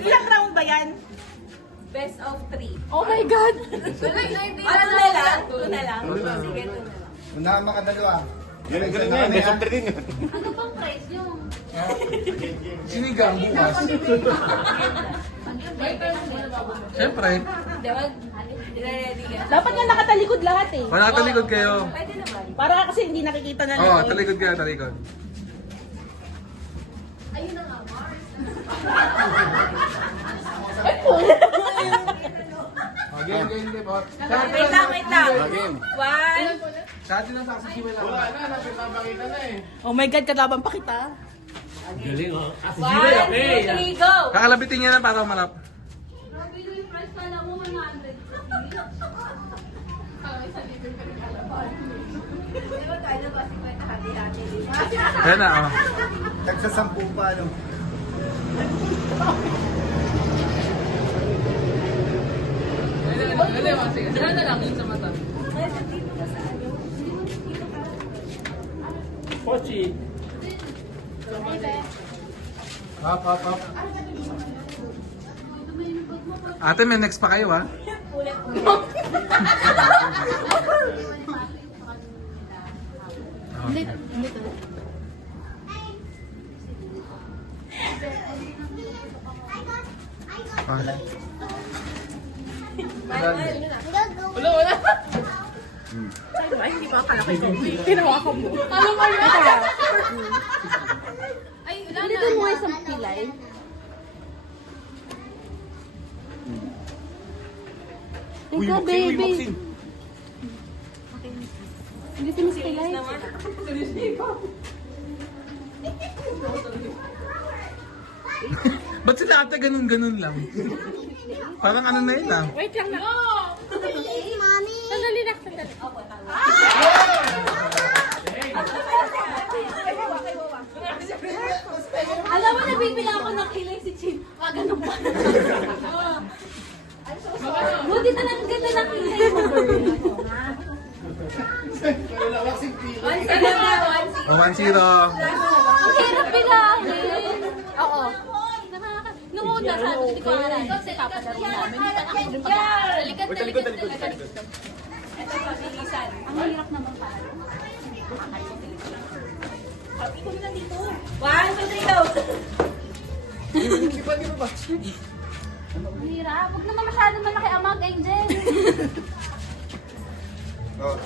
Ilang round ba yan? Best of 3. Oh my God! Two na lang. Two na lang. Two na lang. Sige, two na lang. Unahan makadalawa. Galing galing nga, best of 3 din yun. Ano bang price nyo? Sinigang bukas. Siyempre. Ready ka. Dapat nga nakatalikod lahat eh. Wala talikod kayo. Pwede naman. Para kasi hindi nakikita na Oo, lang. talikod kayo, talikod. Ayun na nga, Mars. Game, game, game. Wait lang, wait lang. Game. One. Sa atin lang sa si Wala. Wala na, napipapakita na eh. Oh my God, kalaban pa kita. Galing oh. One, two, three, go. Kakalabitin niya na para malap. Ayan na, oh. Nagsasampu pa, ano. Pochi. Up, up, up. Ate, may next pa kayo, ha? Hindi, hindi to. Ay, hindi ba akala ko tinawakan mo. Alam mo yun? Ay, wala Hindi na. mo nga isang pilay. Ika, baby. Hindi mo sa pilay. Ba't sila ate ganun-ganun lang? Parang ano na yun lang. Wait lang na. Sandali na, sandali. Alam mo, nabibila ako ng kilay si Chin. Ganun pa. Buti talagang ganda ng kilay mo, girl. One zero na, one zero. 1-0. Ang hirap bilangin. Oo. Nung una, sabi ko, hindi ko alam. Kasi papadaro namin. Talikod. Ito, pabilisan. Ang hirap naman pala. Ikaw na dito. One, two, three, go. Ang hirap. Huwag naman masyadong malaki amag, Angel. Oh.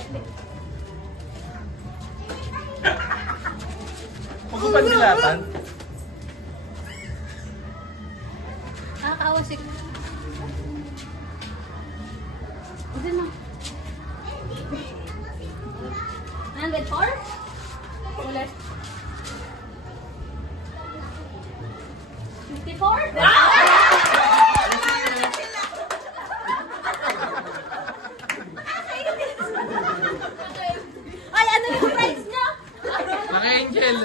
Huwag ko panilatan. Nakakaawa si... Hindi na. 104? Ulit. 54? Ay, ano yung price niya? Naka-angel.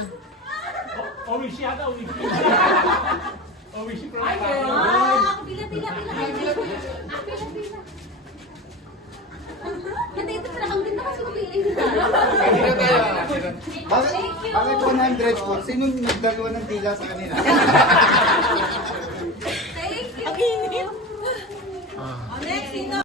Owishi yata, Owishi. Owishi from Pila. Pila. Hindi, ito pala. Ang ganda kasi kupili nila. Bakit 100 po? Sino nagdalawa ng dila sa kanila? Thank you. Ang init. Next, sino?